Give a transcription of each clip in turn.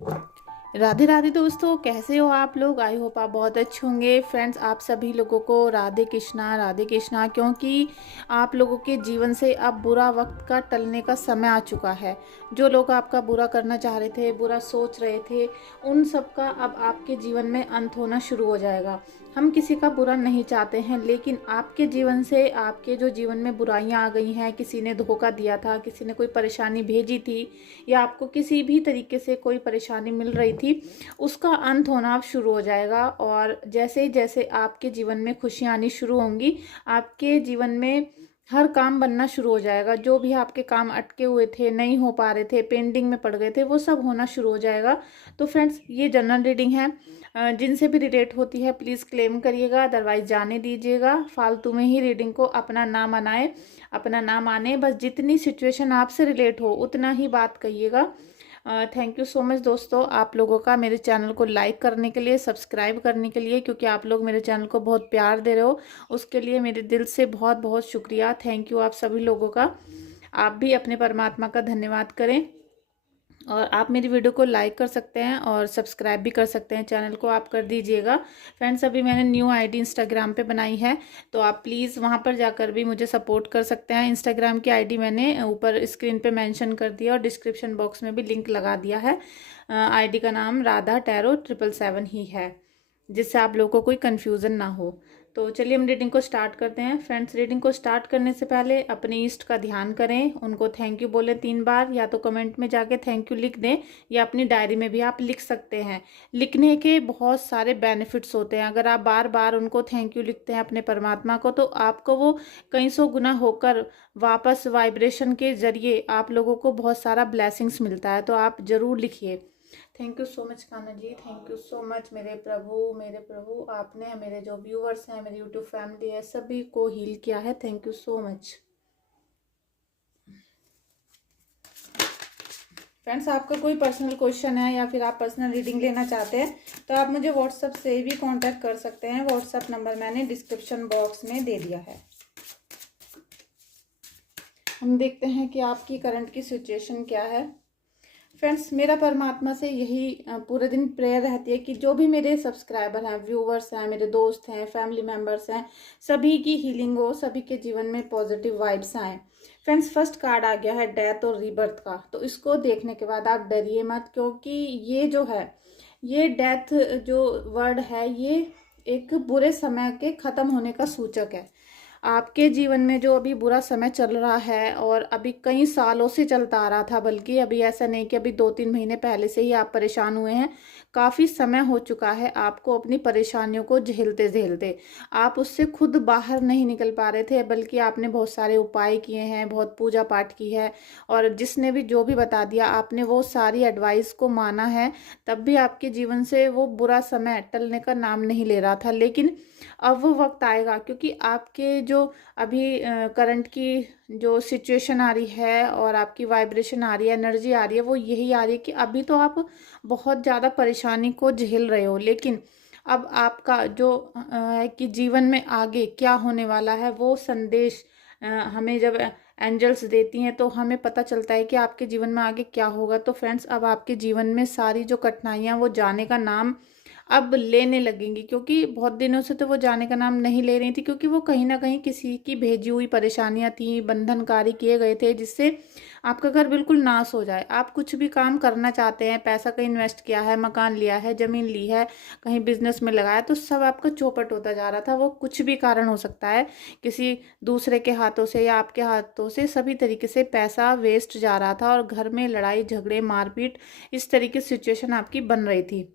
राधे राधे दोस्तों, कैसे हो आप लोग। आई होप आप बहुत अच्छे होंगे। फ्रेंड्स, आप सभी लोगों को राधे कृष्णा राधे कृष्णा। क्योंकि आप लोगों के जीवन से अब बुरा वक्त का टलने का समय आ चुका है। जो लोग आपका बुरा करना चाह रहे थे, बुरा सोच रहे थे, उन सब का अब आपके जीवन में अंत होना शुरू हो जाएगा। हम किसी का बुरा नहीं चाहते हैं, लेकिन आपके जीवन से, आपके जो जीवन में बुराइयां आ गई हैं, किसी ने धोखा दिया था, किसी ने कोई परेशानी भेजी थी, या आपको किसी भी तरीके से कोई परेशानी मिल रही थी, उसका अंत होना अब शुरू हो जाएगा। और जैसे जैसे आपके जीवन में खुशियाँ आनी शुरू होंगी, आपके जीवन में हर काम बनना शुरू हो जाएगा। जो भी आपके काम अटके हुए थे, नहीं हो पा रहे थे, पेंडिंग में पड़ गए थे, वो सब होना शुरू हो जाएगा। तो फ्रेंड्स, ये जनरल रीडिंग है। जिनसे भी रिलेट होती है प्लीज़ क्लेम करिएगा, अदरवाइज जाने दीजिएगा। फालतू में ही रीडिंग को अपना ना मनाए, अपना ना माने। बस जितनी सिचुएशन आपसे रिलेट हो उतना ही बात कहिएगा। थैंक यू सो मच दोस्तों, आप लोगों का मेरे चैनल को लाइक करने के लिए, सब्सक्राइब करने के लिए, क्योंकि आप लोग मेरे चैनल को बहुत प्यार दे रहे हो। उसके लिए मेरे दिल से बहुत बहुत शुक्रिया। थैंक यू आप सभी लोगों का। आप भी अपने परमात्मा का धन्यवाद करें। और आप मेरी वीडियो को लाइक कर सकते हैं और सब्सक्राइब भी कर सकते हैं। चैनल को आप कर दीजिएगा। फ्रेंड्स, अभी मैंने न्यू आईडी इंस्टाग्राम पे बनाई है, तो आप प्लीज़ वहाँ पर जाकर भी मुझे सपोर्ट कर सकते हैं। इंस्टाग्राम की आईडी मैंने ऊपर स्क्रीन पे मेंशन कर दिया और डिस्क्रिप्शन बॉक्स में भी लिंक लगा दिया है। आईडी का नाम राधा टैरो 777 ही है, जिससे आप लोगों को कोई कन्फ्यूज़न ना हो। तो चलिए हम रीडिंग को स्टार्ट करते हैं। फ्रेंड्स, रीडिंग को स्टार्ट करने से पहले अपने इष्ट का ध्यान करें, उनको थैंक यू बोलें 3 बार, या तो कमेंट में जाके थैंक यू लिख दें, या अपनी डायरी में भी आप लिख सकते हैं। लिखने के बहुत सारे बेनिफिट्स होते हैं। अगर आप बार बार उनको थैंक यू लिखते हैं अपने परमात्मा को, तो आपको वो कई सौ गुना होकर वापस वाइब्रेशन के जरिए आप लोगों को बहुत सारा ब्लेसिंग्स मिलता है। तो आप ज़रूर लिखिए। Thank you so much Kanha ji, thank you so much मेरे प्रभु, मेरे प्रभु। आपने मेरे जो व्यूअर्स हैं, मेरी यूट्यूब फैमिली है, सभी को हील किया है। Thank you so much. Friends, आपका कोई पर्सनल क्वेश्चन है या फिर आप पर्सनल रीडिंग लेना चाहते हैं, तो आप मुझे व्हाट्सएप से भी कांटेक्ट कर सकते हैं। व्हाट्सएप नंबर मैंने डिस्क्रिप्शन बॉक्स में दे दिया है। हम देखते हैं कि आपकी करंट की सिचुएशन क्या है। फ्रेंड्स, मेरा परमात्मा से यही पूरे दिन प्रेयर रहती है कि जो भी मेरे सब्सक्राइबर हैं, व्यूवर्स हैं, मेरे दोस्त हैं, फैमिली मेम्बर्स हैं, सभी की हीलिंग हो, सभी के जीवन में पॉजिटिव वाइब्स आएँ। फ्रेंड्स, फर्स्ट कार्ड आ गया है डेथ और रीबर्थ का। तो इसको देखने के बाद आप डरिए मत, क्योंकि ये जो है, ये डेथ जो वर्ड है, ये एक बुरे समय के ख़त्म होने का सूचक है। आपके जीवन में जो अभी बुरा समय चल रहा है, और अभी कई सालों से चलता आ रहा था, बल्कि अभी ऐसा नहीं कि अभी 2-3 महीने पहले से ही आप परेशान हुए हैं। काफ़ी समय हो चुका है आपको अपनी परेशानियों को झेलते झेलते। आप उससे खुद बाहर नहीं निकल पा रहे थे, बल्कि आपने बहुत सारे उपाय किए हैं, बहुत पूजा पाठ की है, और जिसने भी जो भी बता दिया आपने वो सारी एडवाइस को माना है। तब भी आपके जीवन से वो बुरा समय टलने का नाम नहीं ले रहा था। लेकिन अब वो वक्त आएगा, क्योंकि आपके जो अभी करंट की जो सिचुएशन आ रही है, और आपकी वाइब्रेशन आ रही है, एनर्जी आ रही है, वो यही आ रही है कि अभी तो आप बहुत ज़्यादा परेशानी को झेल रहे हो, लेकिन अब आपका जो है कि जीवन में आगे क्या होने वाला है, वो संदेश हमें जब एंजल्स देती हैं, तो हमें पता चलता है कि आपके जीवन में आगे क्या होगा। तो फ्रेंड्स, अब आपके जीवन में सारी जो कठिनाइयाँ, वो जाने का नाम अब लेने लगेंगी। क्योंकि बहुत दिनों से तो वो जाने का नाम नहीं ले रही थी, क्योंकि वो कहीं ना कहीं किसी की भेजी हुई परेशानियां थी, बंधनकारी किए गए थे, जिससे आपका घर बिल्कुल नाश हो जाए। आप कुछ भी काम करना चाहते हैं, पैसा कहीं इन्वेस्ट किया है, मकान लिया है, ज़मीन ली है, कहीं बिजनेस में लगाया, तो सब आपका चौपट होता जा रहा था। वो कुछ भी कारण हो सकता है, किसी दूसरे के हाथों से या आपके हाथों से, सभी तरीके से पैसा वेस्ट जा रहा था, और घर में लड़ाई झगड़े मारपीट, इस तरीके की सिचुएशन आपकी बन रही थी।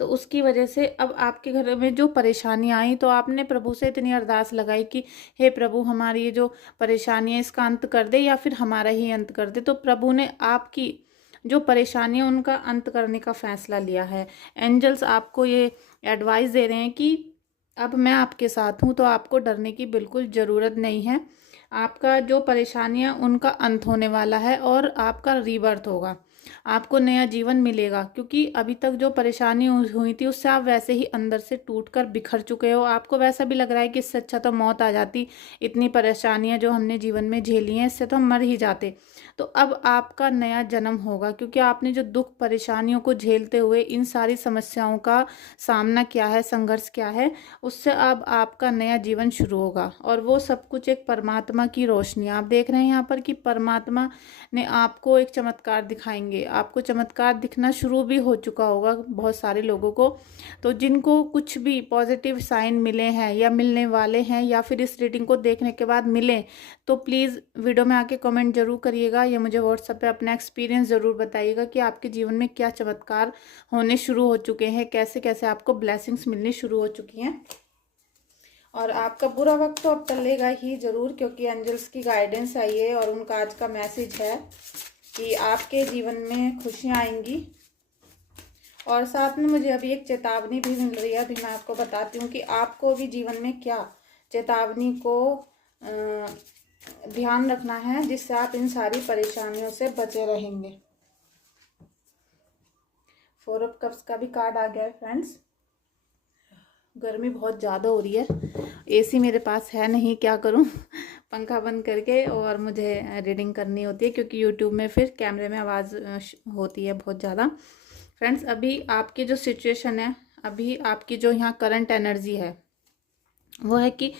तो उसकी वजह से अब आपके घर में जो परेशानी आई, तो आपने प्रभु से इतनी अरदास लगाई कि हे प्रभु, हमारी ये जो परेशानी है, इसका अंत कर दे, या फिर हमारा ही अंत कर दे। तो प्रभु ने आपकी जो परेशानी है, उनका अंत करने का फैसला लिया है। एंजल्स आपको ये एडवाइस दे रहे हैं कि अब मैं आपके साथ हूँ, तो आपको डरने की बिल्कुल ज़रूरत नहीं है। आपका जो परेशानियाँ, उनका अंत होने वाला है, और आपका रीबर्थ होगा। आपको नया जीवन मिलेगा, क्योंकि अभी तक जो परेशानी हुई थी उससे आप वैसे ही अंदर से टूटकर बिखर चुके हो। आपको वैसा भी लग रहा है कि इससे अच्छा तो मौत आ जाती, इतनी परेशानियां जो हमने जीवन में झेली हैं इससे तो हम मर ही जाते। तो अब आपका नया जन्म होगा, क्योंकि आपने जो दुख परेशानियों को झेलते हुए इन सारी समस्याओं का सामना किया है, संघर्ष किया है, उससे अब आपका नया जीवन शुरू होगा। और वो सब कुछ एक परमात्मा की रोशनी, आप देख रहे हैं यहाँ पर कि परमात्मा ने आपको एक चमत्कार दिखाएंगे। आपको चमत्कार दिखना शुरू भी हो चुका होगा बहुत सारे लोगों को। तो जिनको कुछ भी पॉजिटिव साइन मिले हैं या मिलने वाले हैं या फिर इस रीडिंग को देखने के बाद मिले, तो प्लीज़ वीडियो में आके कमेंट जरूर करिएगा या मुझे व्हाट्सएप पे अपना एक्सपीरियंस ज़रूर बताइएगा कि आपके जीवन में क्या चमत्कार होने शुरू हो चुके हैं, कैसे कैसे आपको ब्लेसिंग्स मिलनी शुरू हो चुकी हैं। और आपका बुरा वक्त तो अब चलेगा ही ज़रूर, क्योंकि एंजल्स की गाइडेंस आई है और उनका आज का मैसेज है कि आपके जीवन में खुशियाँ आएंगी। और साथ में मुझे अभी एक चेतावनी भी मिल रही है, अभी मैं आपको बताती हूँ कि आपको भी जीवन में क्या चेतावनी को ध्यान रखना है जिससे आप इन सारी परेशानियों से बचे रहेंगे। 4 ऑफ कप्स का भी कार्ड आ गया है फ्रेंड्स। गर्मी बहुत ज़्यादा हो रही है, एसी मेरे पास है नहीं, क्या करूं पंखा बंद करके और मुझे रीडिंग करनी होती है, क्योंकि यूट्यूब में फिर कैमरे में आवाज़ होती है बहुत ज़्यादा। फ्रेंड्स, अभी आपकी जो सिचुएशन है, अभी आपकी जो यहाँ करंट एनर्जी है वो है कि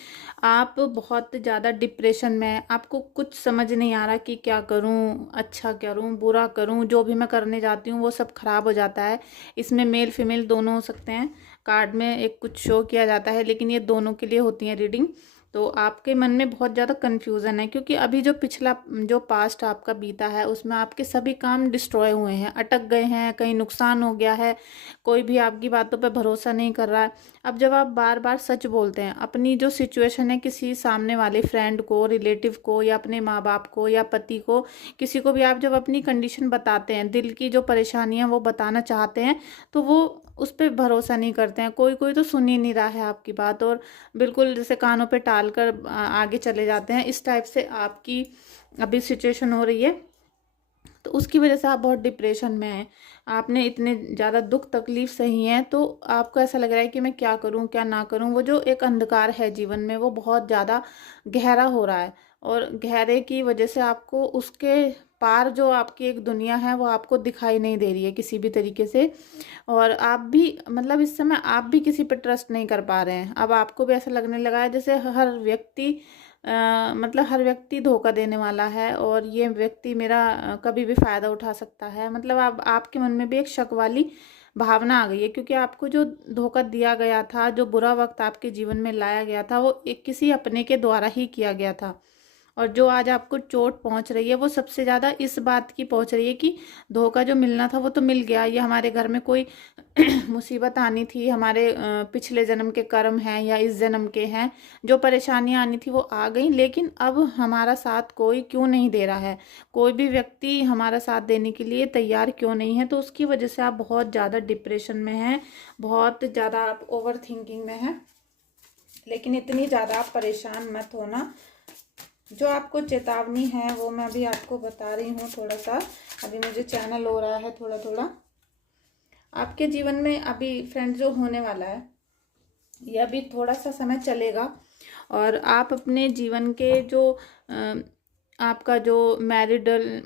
आप बहुत ज़्यादा डिप्रेशन में हैं। आपको कुछ समझ नहीं आ रहा कि क्या करूं, अच्छा करूं, बुरा करूं, जो भी मैं करने जाती हूं वो सब खराब हो जाता है। इसमें मेल फीमेल दोनों हो सकते हैं, कार्ड में एक कुछ शो किया जाता है, लेकिन ये दोनों के लिए होती है रीडिंग। तो आपके मन में बहुत ज़्यादा कन्फ्यूज़न है, क्योंकि अभी जो पिछला जो पास्ट आपका बीता है उसमें आपके सभी काम डिस्ट्रॉय हुए हैं, अटक गए हैं, कहीं नुकसान हो गया है, कोई भी आपकी बातों पे भरोसा नहीं कर रहा है। अब जब आप बार बार सच बोलते हैं, अपनी जो सिचुएशन है किसी सामने वाले फ्रेंड को, रिलेटिव को या अपने माँ बाप को या पति को, किसी को भी आप जब अपनी कंडीशन बताते हैं, दिल की जो परेशानियां वो बताना चाहते हैं, तो वो उस पर भरोसा नहीं करते हैं। कोई कोई तो सुन ही नहीं रहा है आपकी बात और बिल्कुल जैसे कानों पे टाल कर आगे चले जाते हैं। इस टाइप से आपकी अभी सिचुएशन हो रही है, तो उसकी वजह से आप बहुत डिप्रेशन में हैं। आपने इतने ज़्यादा दुख तकलीफ सही हैं, तो आपको ऐसा लग रहा है कि मैं क्या करूं क्या ना करूं। वो जो एक अंधकार है जीवन में वो बहुत ज़्यादा गहरा हो रहा है, और गहरे की वजह से आपको उसके पार जो आपकी एक दुनिया है वो आपको दिखाई नहीं दे रही है किसी भी तरीके से। और आप भी मतलब इस समय आप भी किसी पर ट्रस्ट नहीं कर पा रहे हैं। अब आपको भी ऐसा लगने लगा है जैसे हर व्यक्ति मतलब हर व्यक्ति धोखा देने वाला है और ये व्यक्ति मेरा कभी भी फ़ायदा उठा सकता है। मतलब आपके मन में भी एक शक वाली भावना आ गई है, क्योंकि आपको जो धोखा दिया गया था, जो बुरा वक्त आपके जीवन में लाया गया था, वो एक किसी अपने के द्वारा ही किया गया था। और जो आज आपको चोट पहुंच रही है वो सबसे ज़्यादा इस बात की पहुंच रही है कि धोखा जो मिलना था वो तो मिल गया। ये हमारे घर में कोई मुसीबत आनी थी, हमारे पिछले जन्म के कर्म हैं या इस जन्म के हैं, जो परेशानियां आनी थी वो आ गई, लेकिन अब हमारा साथ कोई क्यों नहीं दे रहा है, कोई भी व्यक्ति हमारा साथ देने के लिए तैयार क्यों नहीं है। तो उसकी वजह से आप बहुत ज़्यादा डिप्रेशन में हैं, बहुत ज़्यादा आप ओवर थिंकिंग में हैं। लेकिन इतनी ज़्यादा आप परेशान मत होना। जो आपको चेतावनी है वो मैं अभी आपको बता रही हूँ। थोड़ा सा अभी मुझे चैनल हो रहा है थोड़ा थोड़ा। आपके जीवन में अभी फ्रेंड जो होने वाला है ये अभी थोड़ा सा समय चलेगा, और आप अपने जीवन के जो आपका जो मैरिडल,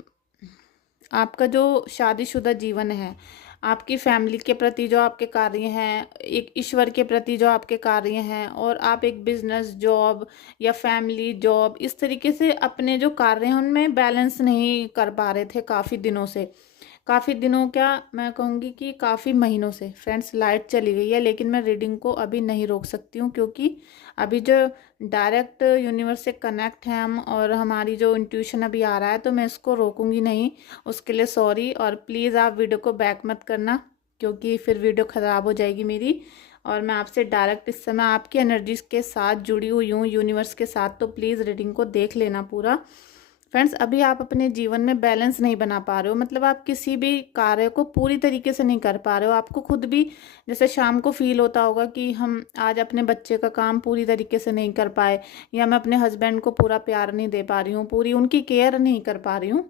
आपका जो शादीशुदा जीवन है, आपकी फैमिली के प्रति जो आपके कार्य हैं, एक ईश्वर के प्रति जो आपके कार्य हैं, और आप एक बिजनेस जॉब या फैमिली जॉब इस तरीके से अपने जो कार्य हैं उनमें बैलेंस नहीं कर पा रहे थे काफ़ी दिनों से। काफ़ी दिनों क्या मैं कहूँगी कि काफ़ी महीनों से। फ्रेंड्स, लाइट चली गई है लेकिन मैं रीडिंग को अभी नहीं रोक सकती हूँ, क्योंकि अभी जो डायरेक्ट यूनिवर्स से कनेक्ट है हम, और हमारी जो इंट्यूशन अभी आ रहा है, तो मैं इसको रोकूंगी नहीं। उसके लिए सॉरी, और प्लीज़ आप वीडियो को बैक मत करना, क्योंकि फिर वीडियो ख़राब हो जाएगी मेरी। और मैं आपसे डायरेक्ट इस समय आपकी एनर्जीज के साथ जुड़ी हुई हूँ, यूनिवर्स के साथ, तो प्लीज़ रीडिंग को देख लेना पूरा। फ्रेंड्स, अभी आप अपने जीवन में बैलेंस नहीं बना पा रहे हो, मतलब आप किसी भी कार्य को पूरी तरीके से नहीं कर पा रहे हो। आपको खुद भी जैसे शाम को फील होता होगा कि हम आज अपने बच्चे का काम पूरी तरीके से नहीं कर पाए, या मैं अपने हस्बैंड को पूरा प्यार नहीं दे पा रही हूँ, पूरी उनकी केयर नहीं कर पा रही हूँ।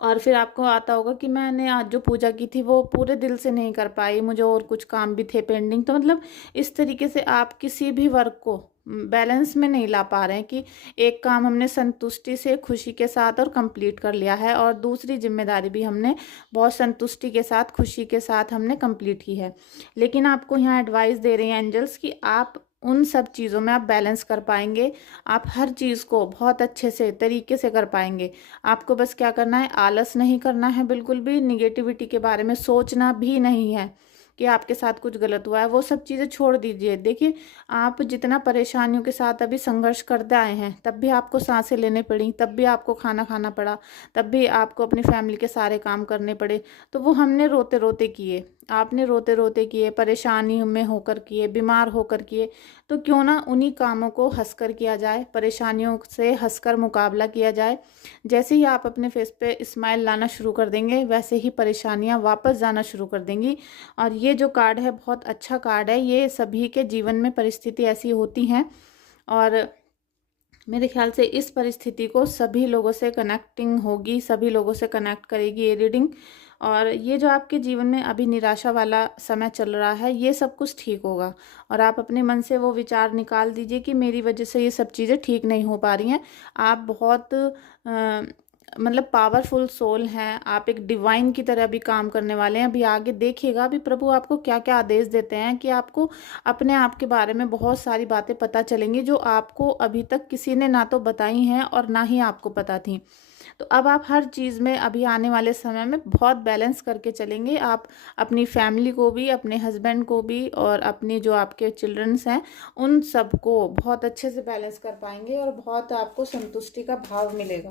और फिर आपको आता होगा कि मैंने आज जो पूजा की थी वो पूरे दिल से नहीं कर पाई, मुझे और कुछ काम भी थे पेंडिंग। तो मतलब इस तरीके से आप किसी भी वर्क को बैलेंस में नहीं ला पा रहे हैं कि एक काम हमने संतुष्टि से, खुशी के साथ और कंप्लीट कर लिया है, और दूसरी जिम्मेदारी भी हमने बहुत संतुष्टि के साथ, खुशी के साथ हमने कंप्लीट की है। लेकिन आपको यहाँ एडवाइस दे रही हैं एंजल्स कि आप उन सब चीज़ों में आप बैलेंस कर पाएंगे, आप हर चीज़ को बहुत अच्छे से तरीके से कर पाएंगे। आपको बस क्या करना है, आलस नहीं करना है, बिल्कुल भी निगेटिविटी के बारे में सोचना भी नहीं है कि आपके साथ कुछ गलत हुआ है, वो सब चीज़ें छोड़ दीजिए। देखिए, आप जितना परेशानियों के साथ अभी संघर्ष करते आए हैं, तब भी आपको सांसें लेने पड़ी, तब भी आपको खाना खाना पड़ा, तब भी आपको अपनी फैमिली के सारे काम करने पड़े, तो वो हमने रोते रोते किए, आपने रोते रोते किए, परेशानी में होकर किए, बीमार होकर किए। तो क्यों ना उन्हीं कामों को हंसकर किया जाए, परेशानियों से हंसकर मुकाबला किया जाए। जैसे ही आप अपने फेस पे स्माइल लाना शुरू कर देंगे, वैसे ही परेशानियां वापस जाना शुरू कर देंगी। और ये जो कार्ड है बहुत अच्छा कार्ड है, ये सभी के जीवन में परिस्थिति ऐसी होती हैं, और मेरे ख्याल से इस परिस्थिति को सभी लोगों से कनेक्टिंग होगी, सभी लोगों से कनेक्ट करेगी ये रीडिंग। और ये जो आपके जीवन में अभी निराशा वाला समय चल रहा है, ये सब कुछ ठीक होगा। और आप अपने मन से वो विचार निकाल दीजिए कि मेरी वजह से ये सब चीज़ें ठीक नहीं हो पा रही हैं। आप बहुत मतलब पावरफुल सोल हैं, आप एक डिवाइन की तरह भी काम करने वाले हैं। अभी आगे देखिएगा, अभी प्रभु आपको क्या क्या आदेश देते हैं कि आपको अपने आप के बारे में बहुत सारी बातें पता चलेंगी, जो आपको अभी तक किसी ने ना तो बताई हैं और ना ही आपको पता थी। तो अब आप हर चीज़ में अभी आने वाले समय में बहुत बैलेंस करके चलेंगे। आप अपनी फैमिली को भी, अपने हस्बैंड को भी, और अपने जो आपके चिल्ड्रंस हैं उन सबको बहुत अच्छे से बैलेंस कर पाएंगे, और बहुत आपको संतुष्टि का भाव मिलेगा।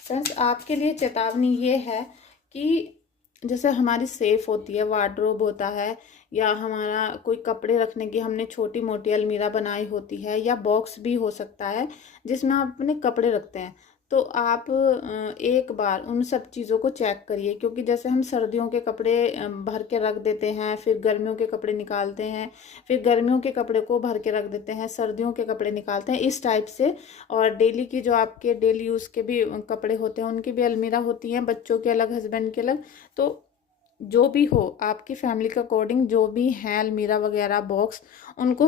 फ्रेंड्स, आपके लिए चेतावनी ये है कि जैसे हमारी सेफ होती है, वार्डरोब होता है, या हमारा कोई कपड़े रखने की हमने छोटी मोटी अलमीरा बनाई होती है, या बॉक्स भी हो सकता है जिसमें आप अपने कपड़े रखते हैं। तो आप एक बार उन सब चीज़ों को चेक करिए, क्योंकि जैसे हम सर्दियों के कपड़े भर के रख देते हैं, फिर गर्मियों के कपड़े निकालते हैं, फिर गर्मियों के कपड़े को भर के रख देते हैं, सर्दियों के कपड़े निकालते हैं, इस टाइप से। और डेली की जो आपके डेली यूज़ के भी कपड़े होते हैं, उनकी भी अलमीरा होती हैं, बच्चों के अलग, हस्बैंड के अलग। तो जो भी हो, आपकी फैमिली के अकॉर्डिंग जो भी है अलमीरा वगैरह, बॉक्स, उनको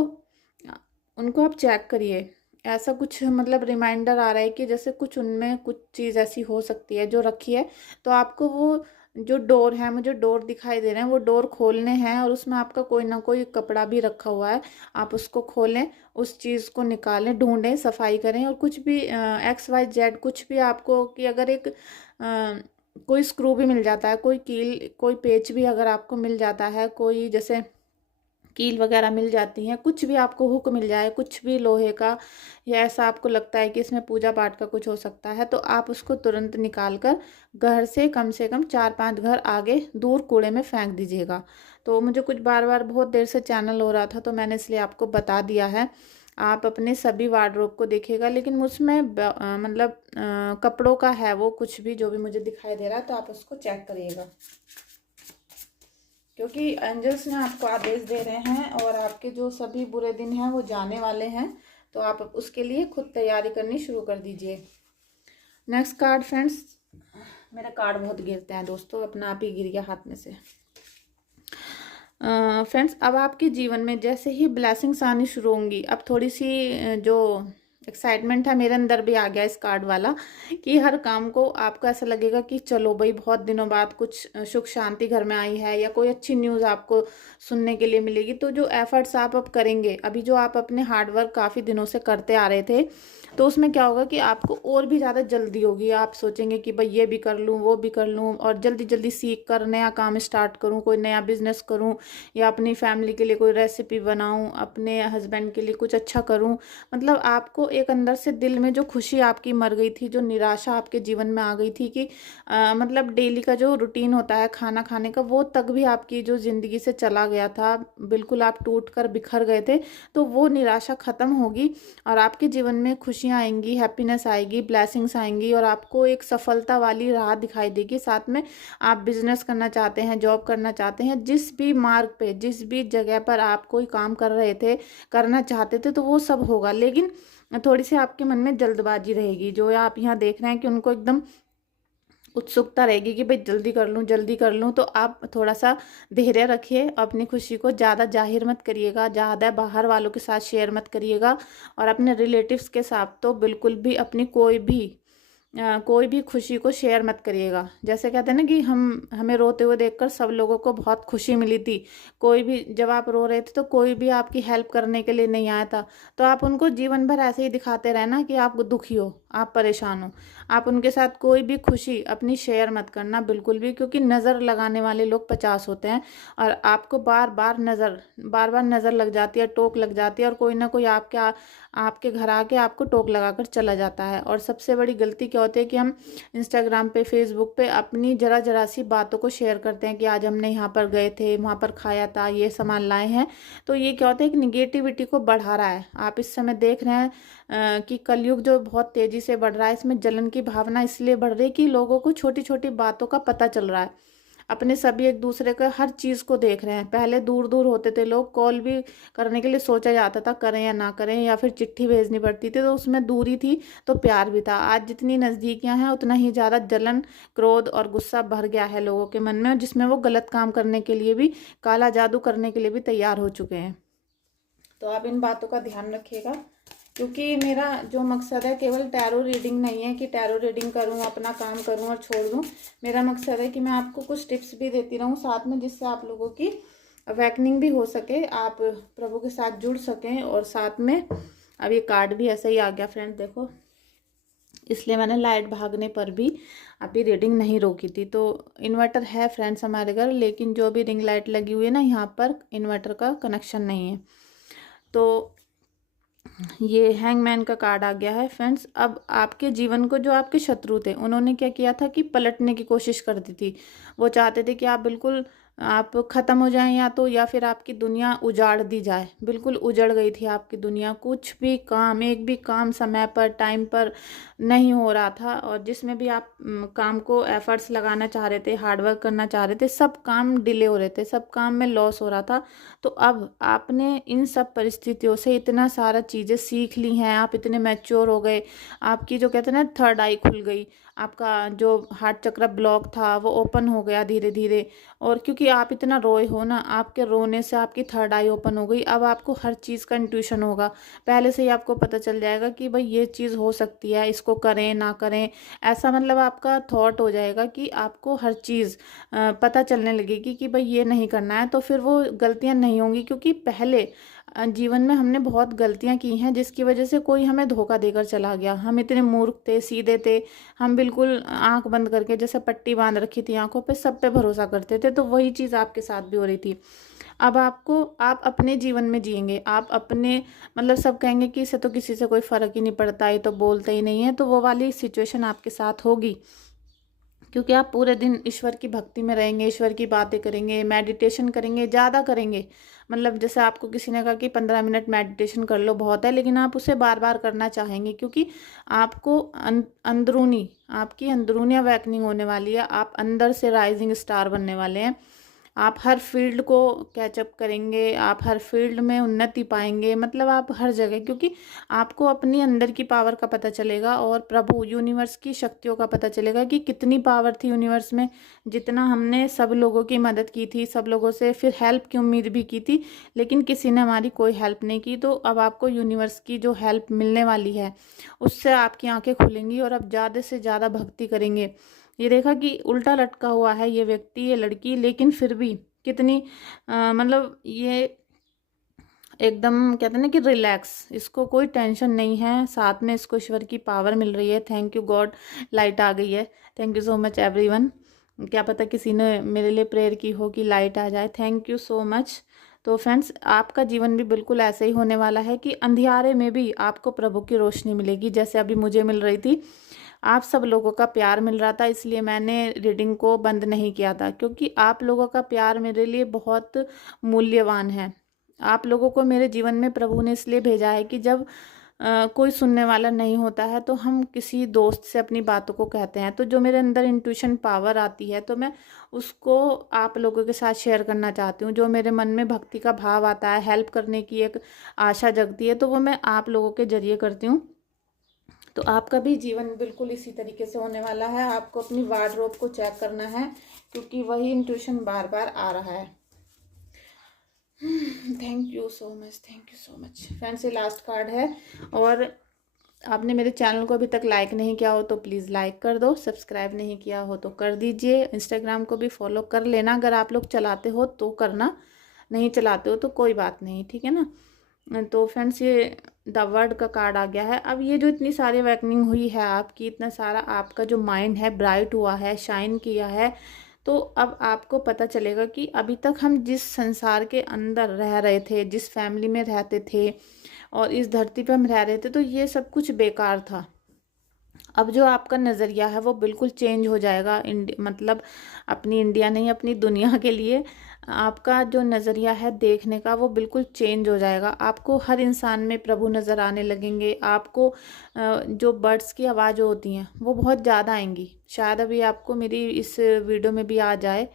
उनको आप चेक करिए। ऐसा कुछ मतलब रिमाइंडर आ रहा है कि जैसे कुछ उनमें कुछ चीज़ ऐसी हो सकती है जो रखी है, तो आपको वो जो डोर है, मुझे डोर दिखाई दे रहे हैं, वो डोर खोलने हैं, और उसमें आपका कोई ना कोई कपड़ा भी रखा हुआ है, आप उसको खोलें, उस चीज़ को निकालें, ढूंढें, सफाई करें। और कुछ भी XYZ कुछ भी आपको, कि अगर एक कोई स्क्रू भी मिल जाता है, कोई कील, कोई पेच भी अगर आपको मिल जाता है, कोई जैसे कील वगैरह मिल जाती हैं, कुछ भी आपको हुक मिल जाए, कुछ भी लोहे का, या ऐसा आपको लगता है कि इसमें पूजा पाठ का कुछ हो सकता है, तो आप उसको तुरंत निकाल कर घर से कम 4-5 घर आगे दूर कूड़े में फेंक दीजिएगा। तो मुझे कुछ बार बार बहुत देर से चैनल हो रहा था, तो मैंने इसलिए आपको बता दिया है। आप अपने सभी वार्डरोब को देखिएगा, लेकिन उसमें मतलब कपड़ों का है वो, कुछ भी जो भी मुझे दिखाई दे रहा है, तो आप उसको चेक करिएगा, क्योंकि एंजल्स ने आपको आदेश दे रहे हैं, और आपके जो सभी बुरे दिन हैं वो जाने वाले हैं। तो आप उसके लिए खुद तैयारी करनी शुरू कर दीजिए। नेक्स्ट कार्ड फ्रेंड्स, मेरे कार्ड बहुत गिरते हैं दोस्तों, अपना आप ही गिर गया हाथ में से। फ्रेंड्स, अब आपके जीवन में जैसे ही ब्लेसिंग्स आनी शुरू होंगी, अब थोड़ी सी जो एक्साइटमेंट है मेरे अंदर भी आ गया इस कार्ड वाला, कि हर काम को आपको ऐसा लगेगा कि चलो भाई, बहुत दिनों बाद कुछ सुख शांति घर में आई है, या कोई अच्छी न्यूज़ आपको सुनने के लिए मिलेगी। तो जो एफर्ट्स आप अब करेंगे, अभी जो आप अपने हार्डवर्क काफ़ी दिनों से करते आ रहे थे, तो उसमें क्या होगा कि आपको और भी ज़्यादा जल्दी होगी। आप सोचेंगे कि भाई ये भी कर लूँ, वो भी कर लूँ, और जल्दी जल्दी सीख कर नया काम स्टार्ट करूँ, कोई नया बिजनेस करूँ, या अपनी फैमिली के लिए कोई रेसिपी बनाऊँ, अपने हस्बैंड के लिए कुछ अच्छा करूँ। मतलब आपको एक अंदर से दिल में जो खुशी आपकी मर गई थी, जो निराशा आपके जीवन में आ गई थी कि मतलब डेली का जो रूटीन होता है खाना खाने का, वो तक भी आपकी जो ज़िंदगी से चला गया था, बिल्कुल आप टूट कर बिखर गए थे, तो वो निराशा ख़त्म होगी और आपके जीवन में खुशियाँ आएंगी, हैप्पीनेस आएगी, ब्लेसिंग्स आएंगी और आपको एक सफलता वाली राह दिखाई देगी। साथ में आप बिजनेस करना चाहते हैं, जॉब करना चाहते हैं, जिस भी मार्ग पे, जिस भी जगह पर आप कोई काम कर रहे थे, करना चाहते थे, तो वो सब होगा। लेकिन थोड़ी सी आपके मन में जल्दबाजी रहेगी। जो आप यहाँ देख रहे हैं कि उनको एकदम उत्सुकता रहेगी कि भाई जल्दी कर लूँ, जल्दी कर लूँ, तो आप थोड़ा सा धैर्य रखिए। अपनी खुशी को ज़्यादा जाहिर मत करिएगा, ज़्यादा बाहर वालों के साथ शेयर मत करिएगा और अपने रिलेटिव्स के साथ तो बिल्कुल भी अपनी कोई भी खुशी को शेयर मत करिएगा। जैसे कहते हैं ना कि हमें रोते हुए देखकर सब लोगों को बहुत खुशी मिली थी, कोई भी जब आप रो रहे थे तो कोई भी आपकी हेल्प करने के लिए नहीं आया था, तो आप उनको जीवन भर ऐसे ही दिखाते रहना कि आप दुखी हो, आप परेशान हो। आप उनके साथ कोई भी खुशी अपनी शेयर मत करना बिल्कुल भी, क्योंकि नज़र लगाने वाले लोग 50 होते हैं और आपको बार बार नज़र लग जाती है, टोक लग जाती है और कोई ना कोई आपके घर आके आपको टोक लगाकर चला जाता है। और सबसे बड़ी गलती क्या होती है कि हम इंस्टाग्राम पे, फेसबुक पे अपनी जरा सी बातों को शेयर करते हैं कि आज हमने यहाँ पर गए थे, वहाँ पर खाया था, ये सामान लाए हैं। तो ये क्या होता है कि निगेटिविटी को बढ़ा रहा है। आप इस समय देख रहे हैं कि कलयुग जो बहुत तेज़ी से बढ़ रहा है, इसमें जलन की भावना इसलिए बढ़ रही है कि लोगों को छोटी छोटी बातों का पता चल रहा है। अपने सभी एक दूसरे का हर चीज़ को देख रहे हैं। पहले दूर दूर होते थे लोग, कॉल भी करने के लिए सोचा जाता था करें या ना करें, या फिर चिट्ठी भेजनी पड़ती थी, तो उसमें दूरी थी तो प्यार भी था। आज जितनी नज़दीकियां हैं उतना ही ज़्यादा जलन, क्रोध और गुस्सा भर गया है लोगों के मन में, जिसमें वो गलत काम करने के लिए भी, काला जादू करने के लिए भी तैयार हो चुके हैं। तो आप इन बातों का ध्यान रखिएगा, क्योंकि मेरा जो मकसद है केवल टैरो रीडिंग नहीं है कि टैरो रीडिंग करूं, अपना काम करूं और छोड़ दूं। मेरा मकसद है कि मैं आपको कुछ टिप्स भी देती रहूं साथ में, जिससे आप लोगों की अवेकनिंग भी हो सके, आप प्रभु के साथ जुड़ सकें। और साथ में अब ये कार्ड भी ऐसा ही आ गया फ्रेंड, देखो, इसलिए मैंने लाइट भागने पर भी अभी रीडिंग नहीं रोकी थी। तो इन्वर्टर है फ्रेंड्स हमारे घर, लेकिन जो भी रिंग लाइट लगी हुई है ना, यहाँ पर इन्वर्टर का कनेक्शन नहीं है। तो ये हैंगमैन का कार्ड आ गया है फ्रेंड्स। अब आपके जीवन को जो आपके शत्रु थे, उन्होंने क्या किया था कि पलटने की कोशिश करती थी। वो चाहते थे कि आप ख़त्म हो जाएं, या फिर आपकी दुनिया उजाड़ दी जाए। बिल्कुल उजड़ गई थी आपकी दुनिया। कुछ भी काम, एक भी काम समय पर, टाइम पर नहीं हो रहा था, और जिसमें भी आप काम को एफर्ट्स लगाना चाह रहे थे, हार्डवर्क करना चाह रहे थे, सब काम डिले हो रहे थे, सब काम में लॉस हो रहा था। तो अब आपने इन सब परिस्थितियों से इतना सारा चीज़ें सीख ली हैं, आप इतने मैच्योर हो गए, आपकी जो कहते हैं ना थर्ड आई खुल गई, आपका जो हार्ट चक्र ब्लॉक था वो ओपन हो गया धीरे धीरे। और क्योंकि आप इतना रोए हो ना, आपके रोने से आपकी थर्ड आई ओपन हो गई। अब आपको हर चीज़ का इंट्यूशन होगा, पहले से ही आपको पता चल जाएगा कि भाई ये चीज़ हो सकती है, इसको करें ना करें, ऐसा मतलब आपका थॉट हो जाएगा कि आपको हर चीज़ पता चलने लगेगी कि भाई ये नहीं करना है। तो फिर वो गलतियां नहीं होंगी, क्योंकि पहले जीवन में हमने बहुत गलतियां की हैं, जिसकी वजह से कोई हमें धोखा देकर चला गया। हम इतने मूर्ख थे, सीधे थे, हम बिल्कुल आंख बंद करके जैसे पट्टी बांध रखी थी आंखों पे, सब पे भरोसा करते थे। तो वही चीज़ आपके साथ भी हो रही थी। अब आप अपने जीवन में जिएंगे, आप अपने मतलब सब कहेंगे कि इसे तो किसी से कोई फ़र्क ही नहीं पड़ता, ये तो बोलते ही नहीं है, तो वो वाली सिचुएशन आपके साथ होगी। क्योंकि आप पूरे दिन ईश्वर की भक्ति में रहेंगे, ईश्वर की बातें करेंगे, मेडिटेशन करेंगे, ज़्यादा करेंगे। मतलब जैसे आपको किसी ने कहा कि 15 मिनट मेडिटेशन कर लो, बहुत है, लेकिन आप उसे बार बार करना चाहेंगे, क्योंकि आपको अंदरूनी, आपकी अंदरूनी अवेकनिंग होने वाली है। आप अंदर से राइजिंग स्टार बनने वाले हैं। आप हर फील्ड को कैचअप करेंगे, आप हर फील्ड में उन्नति पाएंगे, मतलब आप हर जगह, क्योंकि आपको अपनी अंदर की पावर का पता चलेगा और प्रभु यूनिवर्स की शक्तियों का पता चलेगा कि कितनी पावर थी यूनिवर्स में। जितना हमने सब लोगों की मदद की थी, सब लोगों से फिर हेल्प की उम्मीद भी की थी, लेकिन किसी ने हमारी कोई हेल्प नहीं की। तो अब आपको यूनिवर्स की जो हेल्प मिलने वाली है, उससे आपकी आंखें खुलेंगी और अब ज़्यादा से ज़्यादा भक्ति करेंगे। ये देखा कि उल्टा लटका हुआ है ये व्यक्ति, ये लड़की, लेकिन फिर भी कितनी मतलब ये एकदम कहते हैं ना कि रिलैक्स, इसको कोई टेंशन नहीं है, साथ में इसको ईश्वर की पावर मिल रही है। थैंक यू गॉड, लाइट आ गई है। Thank you so much everyone. क्या पता किसी ने मेरे लिए प्रेयर की हो कि लाइट आ जाए। Thank you so much. तो फ्रेंड्स, आपका जीवन भी बिल्कुल ऐसे ही होने वाला है कि अंधियारे में भी आपको प्रभु की रोशनी मिलेगी, जैसे अभी मुझे मिल रही थी। आप सब लोगों का प्यार मिल रहा था, इसलिए मैंने रीडिंग को बंद नहीं किया था, क्योंकि आप लोगों का प्यार मेरे लिए बहुत मूल्यवान है। आप लोगों को मेरे जीवन में प्रभु ने इसलिए भेजा है कि जब कोई सुनने वाला नहीं होता है तो हम किसी दोस्त से अपनी बातों को कहते हैं। तो जो मेरे अंदर इंट्यूशन पावर आती है तो मैं उसको आप लोगों के साथ शेयर करना चाहती हूँ। जो मेरे मन में भक्ति का भाव आता है, हेल्प करने की एक आशा जगती है, तो वो मैं आप लोगों के जरिए करती हूँ। तो आपका भी जीवन बिल्कुल इसी तरीके से होने वाला है। आपको अपनी वार्डरोब को चेक करना है, क्योंकि वही इंट्यूशन बार बार आ रहा है। Thank you so much, thank you so much friends. ये लास्ट कार्ड है, और आपने मेरे चैनल को अभी तक लाइक नहीं किया हो तो प्लीज़ लाइक कर दो, सब्सक्राइब नहीं किया हो तो कर दीजिए, इंस्टाग्राम को भी फॉलो कर लेना। अगर आप लोग चलाते हो तो करना, नहीं चलाते हो तो कोई बात नहीं, ठीक है ना। तो फ्रेंड्स, ये द वर्ड का कार्ड आ गया है। अब ये जो इतनी सारी अवेकनिंग हुई है आपकी, इतना सारा आपका जो माइंड है ब्राइट हुआ है, शाइन किया है, तो अब आपको पता चलेगा कि अभी तक हम जिस संसार के अंदर रह रहे थे, जिस फैमिली में रहते थे और इस धरती पर हम रह रहे थे, तो ये सब कुछ बेकार था। अब जो आपका नज़रिया है वो बिल्कुल चेंज हो जाएगा। मतलब अपनी इंडिया नहीं, अपनी दुनिया के लिए आपका जो नज़रिया है देखने का वो बिल्कुल चेंज हो जाएगा। आपको हर इंसान में प्रभु नज़र आने लगेंगे। आपको जो बर्ड्स की आवाज़ होती हैं वो बहुत ज़्यादा आएंगी। शायद अभी आपको मेरी इस वीडियो में भी आ जाए,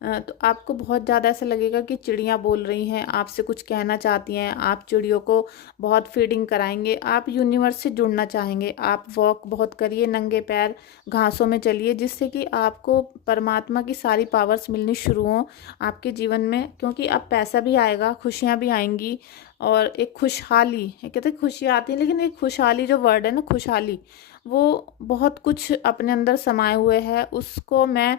तो आपको बहुत ज़्यादा ऐसा लगेगा कि चिड़ियाँ बोल रही हैं, आपसे कुछ कहना चाहती हैं। आप चिड़ियों को बहुत फीडिंग कराएंगे, आप यूनिवर्स से जुड़ना चाहेंगे। आप वॉक बहुत करिए, नंगे पैर घासों में चलिए, जिससे कि आपको परमात्मा की सारी पावर्स मिलनी शुरू हों आपके जीवन में। क्योंकि अब पैसा भी आएगा, खुशियाँ भी आएंगी, और एक खुशहाली, कहते हैं खुशी आती है, लेकिन एक खुशहाली जो वर्ड है ना, खुशहाली, वो बहुत कुछ अपने अंदर समाये हुए है। उसको मैं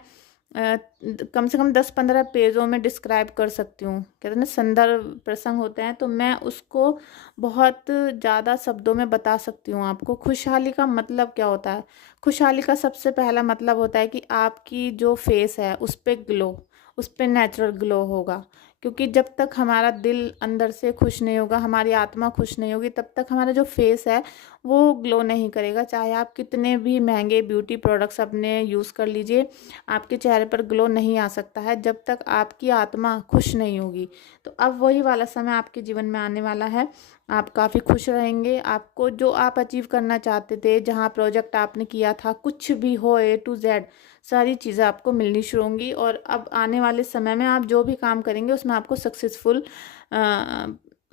कम से कम 10-15 पेजों में डिस्क्राइब कर सकती हूँ। कहते हैं ना, संदर्भ प्रसंग होते हैं, तो मैं उसको बहुत ज़्यादा शब्दों में बता सकती हूँ आपको। खुशहाली का मतलब क्या होता है? खुशहाली का सबसे पहला मतलब होता है कि आपकी जो फेस है उस पर ग्लो, उस पर नेचुरल ग्लो होगा। क्योंकि जब तक हमारा दिल अंदर से खुश नहीं होगा, हमारी आत्मा खुश नहीं होगी, तब तक हमारा जो फेस है वो ग्लो नहीं करेगा। चाहे आप कितने भी महंगे ब्यूटी प्रोडक्ट्स अपने यूज़ कर लीजिए, आपके चेहरे पर ग्लो नहीं आ सकता है जब तक आपकी आत्मा खुश नहीं होगी। तो अब वही वाला समय आपके जीवन में आने वाला है। आप काफ़ी खुश रहेंगे। आपको जो आप अचीव करना चाहते थे, जहाँ प्रोजेक्ट आपने किया था, कुछ भी हो A to Z सारी चीज़ें आपको मिलनी शुरू होंगी। और अब आने वाले समय में आप जो भी काम करेंगे उसमें आपको सक्सेसफुल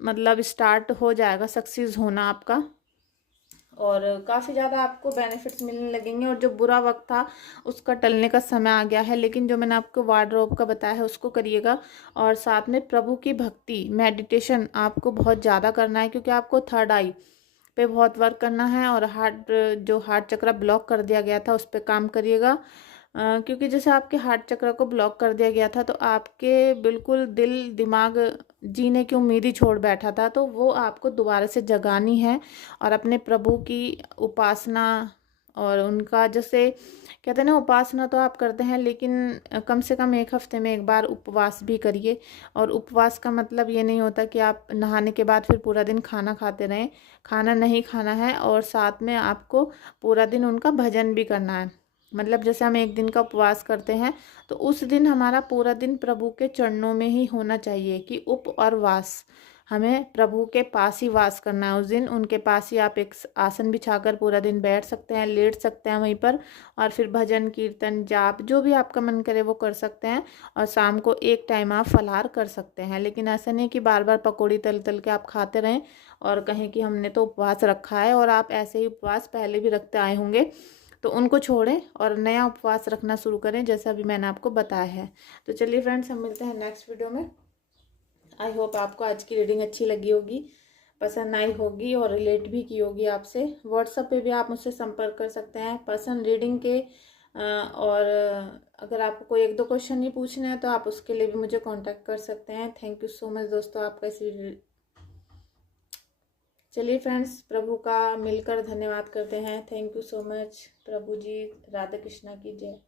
मतलब स्टार्ट हो जाएगा सक्सेस होना आपका, और काफ़ी ज़्यादा आपको बेनिफिट्स मिलने लगेंगे। और जो बुरा वक्त था उसका टलने का समय आ गया है। लेकिन जो मैंने आपको वार्डरोब का बताया है उसको करिएगा, और साथ में प्रभु की भक्ति, मेडिटेशन आपको बहुत ज़्यादा करना है, क्योंकि आपको थर्ड आई पे बहुत वर्क करना है। और हार्ट चक्र ब्लॉक कर दिया गया था उस पर काम करिएगा। क्योंकि जैसे आपके हार्ट चक्र को ब्लॉक कर दिया गया था, तो आपके बिल्कुल दिल दिमाग जीने की उम्मीद ही छोड़ बैठा था, तो वो आपको दोबारा से जगानी है। और अपने प्रभु की उपासना, और उनका जैसे कहते हैं ना, उपासना तो आप करते हैं, लेकिन कम से कम 1 हफ्ते में 1 बार उपवास भी करिए। और उपवास का मतलब ये नहीं होता कि आप नहाने के बाद फिर पूरा दिन खाना खाते रहें। खाना नहीं खाना है, और साथ में आपको पूरा दिन उनका भजन भी करना है। मतलब जैसे हम 1 दिन का उपवास करते हैं, तो उस दिन हमारा पूरा दिन प्रभु के चरणों में ही होना चाहिए। कि उप और वास, हमें प्रभु के पास ही वास करना है उस दिन। उनके पास ही आप एक आसन बिछाकर पूरा दिन बैठ सकते हैं, लेट सकते हैं वहीं पर, और फिर भजन कीर्तन जाप जो भी आपका मन करे वो कर सकते हैं। और शाम को एक टाइम आप फलाहार कर सकते हैं। लेकिन ऐसा नहीं कि बार बार पकौड़ी तल तल के आप खाते रहें और कहें कि हमने तो उपवास रखा है। और आप ऐसे ही उपवास पहले भी रखते आए होंगे, तो उनको छोड़ें और नया उपवास रखना शुरू करें, जैसा अभी मैंने आपको बताया है। तो चलिए फ्रेंड्स, हम मिलते हैं नेक्स्ट वीडियो में। आई होप आपको आज की रीडिंग अच्छी लगी होगी, पसंद आई होगी और रिलेट भी की होगी आपसे। व्हाट्सएप पे भी आप मुझसे संपर्क कर सकते हैं पर्सनल रीडिंग के। और अगर आपको कोई 1-2 क्वेश्चन ही पूछने हैं तो आप उसके लिए भी मुझे कांटेक्ट कर सकते हैं। थैंक यू सो मच दोस्तों, आपका चलिए फ्रेंड्स, प्रभु का मिलकर धन्यवाद करते हैं। Thank you so much. प्रभु जी, राधा कृष्णा की जय।